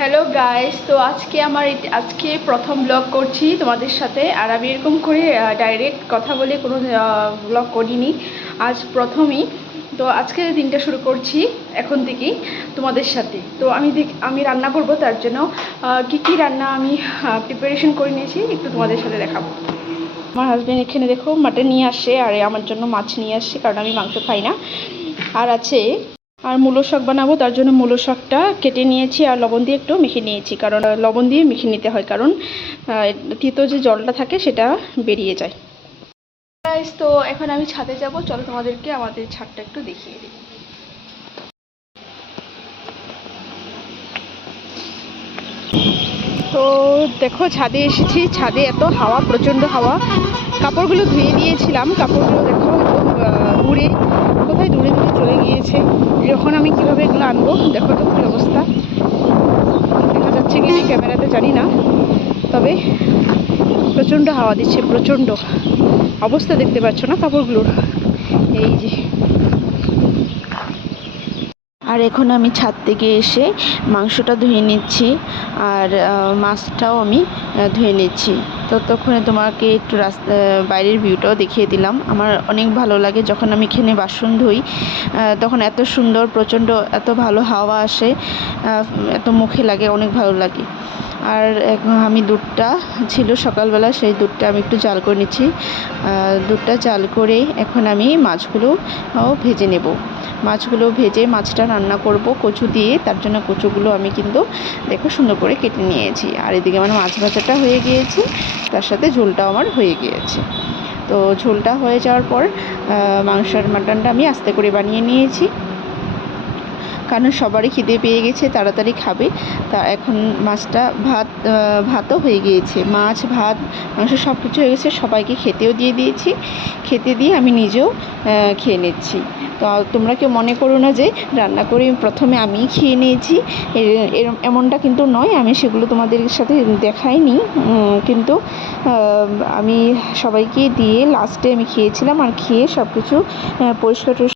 Hello guys, তো আজকে প্রথম ব্লগ করছি তোমাদের সাথে। আর আমি এরকম করে ডাইরেক্ট কথা বলে কোনো ব্লগ করিনি, আজ প্রথমই। তো আজকে দিনটা শুরু করছি এখন থেকেই তোমাদের সাথে। তো আমি রান্না করব, তার জন্য কী রান্না আমি প্রিপারেশন করে নিয়েছি একটু তোমাদের সাথে দেখাবো। আমার হাজব্যান্ড এখানে দেখো মাটন নিয়ে আসে, আর আমার জন্য মাছ নিয়ে আসছে, কারণ আমি মাংস খাই না। আর মূলো শাক বানাবো, তার জন্য মূলো শাকটা কেটে নিয়েছি আর লবণ দিয়ে একটু মেখে নিয়েছি, কারণ লবণ দিয়ে মেখে নিতে হয়, কারণ তিতো যে জলটা থাকে সেটা বেরিয়ে যায়। তো এখন আমি ছাদে যাব, চলো তোমাদেরকে আমাদের ছাদটা একটু দেখিয়ে দিই। তো দেখো ছাদে এসেছি, ছাদে এত হাওয়া, প্রচণ্ড হাওয়া। কাপড়গুলো ধুয়ে দিয়েছিলাম, কাপড়গুলো দেখো উড়ে কোথায় দূরে দূরে চলে গিয়েছে। এখন আমি কীভাবে এগুলো আনবো, দেখো তো কী অবস্থা। দেখা যাচ্ছে কি ক্যামেরাতে জানি না, তবে প্রচণ্ড হাওয়া দিচ্ছে, প্রচণ্ড অবস্থা দেখতে পাচ্ছ না কাপড়গুলোর, এই যে। আর এখন আমি ছাদ থেকে এসে মাংসটা ধুয়ে নিচ্ছি, আর মাছটাও আমি ধুয়ে নিচ্ছি। ততক্ষণে তোমাকে একটু বাইরের ভিউটাও দেখিয়ে দিলাম। আমার অনেক ভালো লাগে যখন আমি এখানে বাসন ধুই, তখন এত সুন্দর, প্রচণ্ড এত ভালো হাওয়া আসে, এত মুখে লাগে, অনেক ভালো লাগে। আর এখন আমি দুধটা ছিল সকালবেলা, সেই দুধটা আমি একটু জাল করে নিচ্ছি। দুধটা জাল করে এখন আমি মাছগুলো ভেজে নেব। মাছগুলো ভেজে মাছটা রান্না করব কচু দিয়ে, তার জন্য কচুগুলো আমি কিন্তু দেখো সুন্দর করে কেটে নিয়েছি। আর এদিকে আমার মাছ ভাজাটা হয়ে গিয়েছে, তার সাথে ঝোলটাও আমার হয়ে গিয়েছে। তো ঝোলটা হয়ে যাওয়ার পর মাটনটা আমি আস্তে করে বানিয়ে নিয়েছি, কারণ সবারই খিদে পেয়ে গেছে, তাড়াতাড়ি খাবে। তা এখন ভাতও হয়ে গিয়েছে, মাছ ভাত মাংস সব কিছু হয়ে গেছে, সবাইকে খেতেও দিয়ে দিয়েছি। খেতে দিয়ে আমি নিজেও খেয়ে নিচ্ছি। তো তোমরা কেউ মনে করো না যে রান্না করে প্রথমে আমিই খেয়ে নিয়েছি, এমনটা কিন্তু নয়। আমি সেগুলো তোমাদের সাথে দেখাইনি, কিন্তু আমি সবাইকে দিয়ে লাস্টে আমি খেয়েছিলাম, আর খেয়ে সব কিছু পরিষ্কার